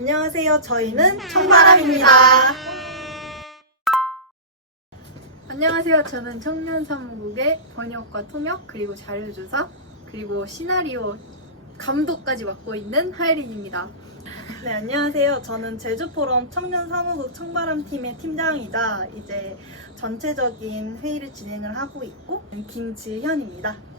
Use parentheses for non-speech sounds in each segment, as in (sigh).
안녕하세요. 저희는 청바람입니다. 안녕하세요. 저는 청년 사무국의 번역과 통역 그리고 자료 조사 그리고 시나리오 감독까지 맡고 있는 하예린입니다. 네, 안녕하세요. 저는 제주포럼 청년사무국 청바람팀의 팀장이자 이제 전체적인 회의를 진행을 하고 있고 김지현입니다.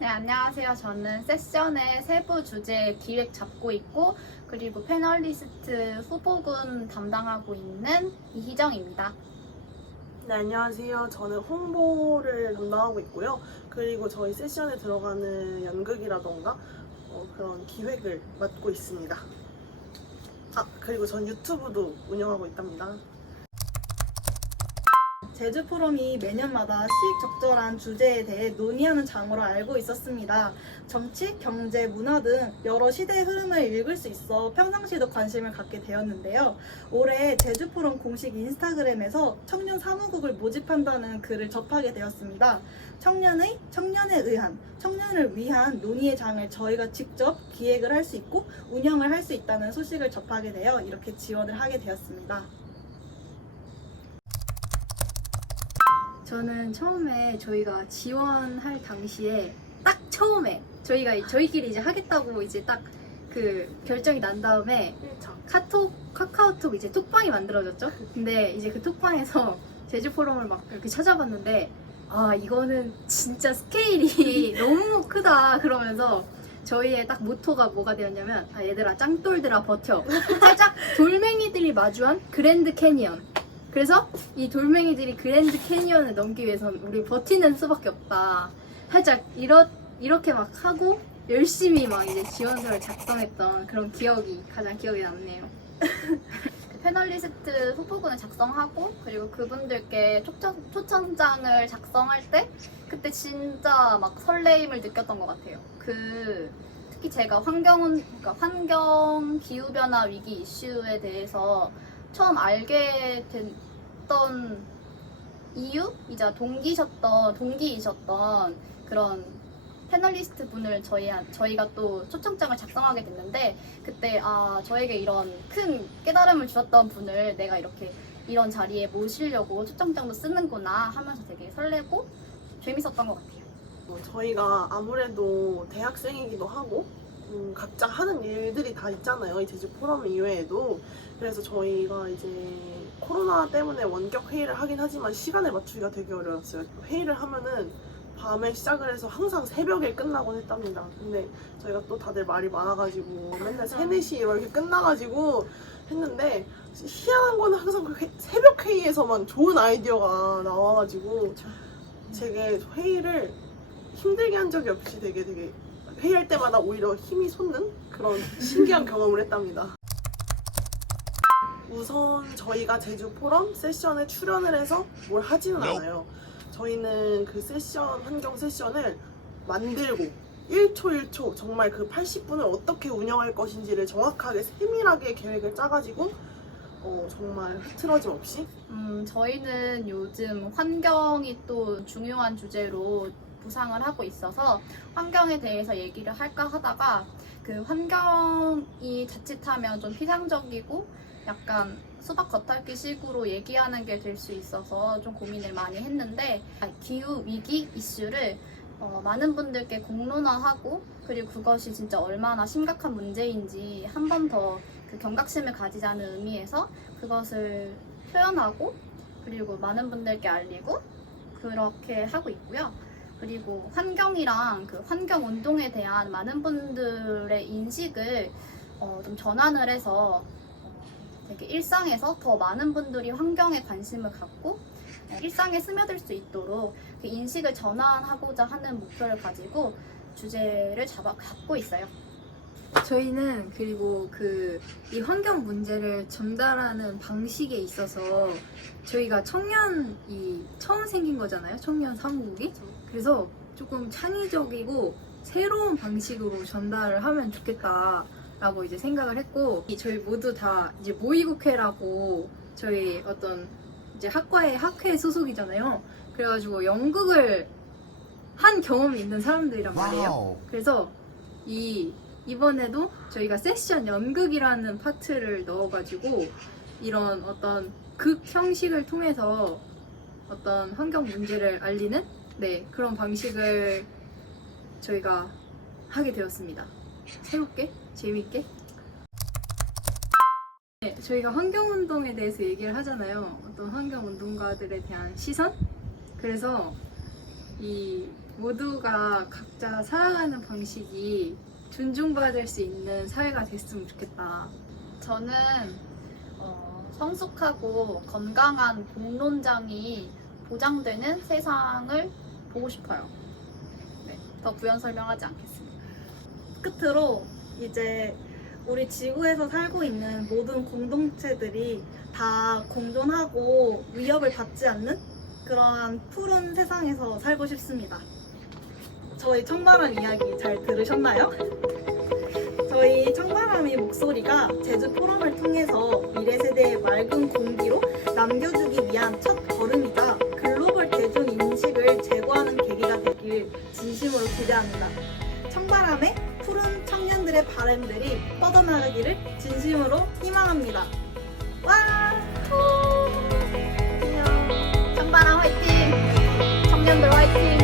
네, 안녕하세요. 저는 세션의 세부 주제 기획 잡고 있고, 그리고 패널리스트 후보군 담당하고 있는 이희정입니다. 네, 안녕하세요. 저는 홍보를 담당하고 있고요. 그리고 저희 세션에 들어가는 연극이라던가 어, 그런 기획을 맡고 있습니다. 아, 그리고 전 유튜브도 운영하고 있답니다. 제주 포럼이 매년마다 시익적절한 주제에 대해 논의하는 장으로 알고 있었습니다. 정치, 경제, 문화 등 여러 시대의 흐름을 읽을 수 있어 평상시에도 관심을 갖게 되었는데요. 올해 제주 포럼 공식 인스타그램에서 청년 사무국을 모집한다는 글을 접하게 되었습니다. 청년의 청년에 의한 청년을 위한 논의의 장을 저희가 직접 기획을 할 수 있고 운영을 할 수 있다는 소식을 접하게 되어 이렇게 지원을 하게 되었습니다. 저는 처음에 저희가 지원할 당시에 딱 처음에 저희가 저희끼리 이제 하겠다고 이제 딱 그 결정이 난 다음에 1차. 카톡 카카오톡 이제 톡방이 만들어졌죠. 근데 이제 그 톡방에서 (laughs) 제주 포럼을 막 이렇게 찾아봤는데 아 이거는 진짜 스케일이 (laughs) 너무 크다 그러면서 저희의 딱 모토가 뭐가 되었냐면 아 얘들아 짱돌들아 버텨 살짝 돌멩이들이 마주한 그랜드 캐니언 그래서 이 돌멩이들이 그랜드 캐니언을 넘기 위해선 우리 버티는 수밖에 없다 살짝 이렇, 이렇게 막 하고 열심히 막 이제 지원서를 작성했던 그런 기억이 가장 기억에 남네요 (laughs) 그 패널리스트 후보군을 작성하고, 그리고 그분들께 초청, 초청장을 작성할 때, 그때 진짜 막 설레임을 느꼈던 것 같아요. 그, 특히 제가 환경, 그러니까 환경, 기후 변화 위기 이슈에 대해서 처음 알게 됐던 이유이자 동기셨던, 동기이셨던 그런 패널리스트 분을 저희, 저희가 또 초청장을 작성하게 됐는데 그때 아 저에게 이런 큰 깨달음을 주셨던 분을 내가 이렇게 이런 자리에 모시려고 초청장도 쓰는구나 하면서 되게 설레고 재밌었던 것 같아요. 어, 저희가 아무래도 대학생이기도 하고 음, 각자 하는 일들이 다 있잖아요. 이 제주 포럼 이외에도. 그래서 저희가 이제 코로나 때문에 원격 회의를 하긴 하지만 시간을 맞추기가 되게 어려웠어요. 회의를 하면은 밤에 시작을 해서 항상 새벽에 끝나곤 했답니다. 근데 저희가 또 다들 말이 많아가지고 맨날 3, 4시 이렇게 끝나가지고 했는데 희한한 거는 항상 그 회- 새벽 회의에서만 좋은 아이디어가 나와가지고 되게 회의를 힘들게 한 적이 없이 되게 되게 회의할 때마다 오히려 힘이 솟는 그런 신기한 경험을 했답니다. 우선 저희가 제주 포럼 세션에 출연을 해서 뭘 하지는 않아요. 저희는 그 세션, 환경 세션을 만들고 1초 1초 정말 그 80분을 어떻게 운영할 것인지를 정확하게 세밀하게 계획을 짜가지고 어, 정말 흐트러짐 없이 음, 저희는 요즘 환경이 또 중요한 주제로 부상을 하고 있어서 환경에 대해서 얘기를 할까 하다가 그 환경이 자칫하면 좀 피상적이고 약간 수박 겉핥기 식으로 얘기하는 게 될 수 있어서 좀 고민을 많이 했는데 아, 기후 위기 이슈를 어, 많은 분들께 공론화하고 그리고 그것이 진짜 얼마나 심각한 문제인지 한 번 더 그 경각심을 가지자는 의미에서 그것을 표현하고 그리고 많은 분들께 알리고 그렇게 하고 있고요. 그리고 환경이랑 그 환경 운동에 대한 많은 분들의 인식을 어, 좀 전환을 해서 어, 되게 일상에서 더 많은 분들이 환경에 관심을 갖고 어, 일상에 스며들 수 있도록 그 인식을 전환하고자 하는 목표를 가지고 주제를 잡아, 잡고 있어요. 저희는 그리고 그 이 환경 문제를 전달하는 방식에 있어서 저희가 청년이 처음 생긴 거잖아요. 청년 사무국이. 그래서 조금 창의적이고 새로운 방식으로 전달을 하면 좋겠다라고 이제 생각을 했고 이 저희 모두 다 이제 모의국회라고 저희 어떤 이제 학과의 학회 소속이잖아요. 그래가지고 연극을 한 경험이 있는 사람들이란 말이에요. 그래서 이, 이번에도 저희가 세션 연극이라는 파트를 넣어가지고 이런 어떤 극 형식을 통해서 어떤 환경 문제를 알리는 네 그런 방식을 저희가 하게 되었습니다. 새롭게 재밌게. 네, 저희가 환경운동에 대해서 얘기를 하잖아요. 어떤 환경운동가들에 대한 시선? 그래서 이 모두가 각자 살아가는 방식이 존중받을 수 있는 사회가 됐으면 좋겠다. 저는 어, 성숙하고 건강한 공론장이 보장되는 세상을 보고 싶어요. 네, 더 부연 설명하지 않겠습니다. 끝으로 이제 우리 지구에서 살고 있는 모든 공동체들이 다 공존하고 위협을 받지 않는 그러한 푸른 세상에서 살고 싶습니다. 저희 청바람 이야기 잘 들으셨나요? 저희 청바람의 목소리가 제주 포럼을 통해서 미래 세대의 맑은 공기로 남겨주기 위한 첫 걸음이자 글로벌 대중 인식을 제고하는 계기가 되길 진심으로 기대합니다. 청바람의 푸른 청년들의 바람들이 뻗어나가기를 진심으로 희망합니다. 와! 청바람 화이팅! 청년들 화이팅!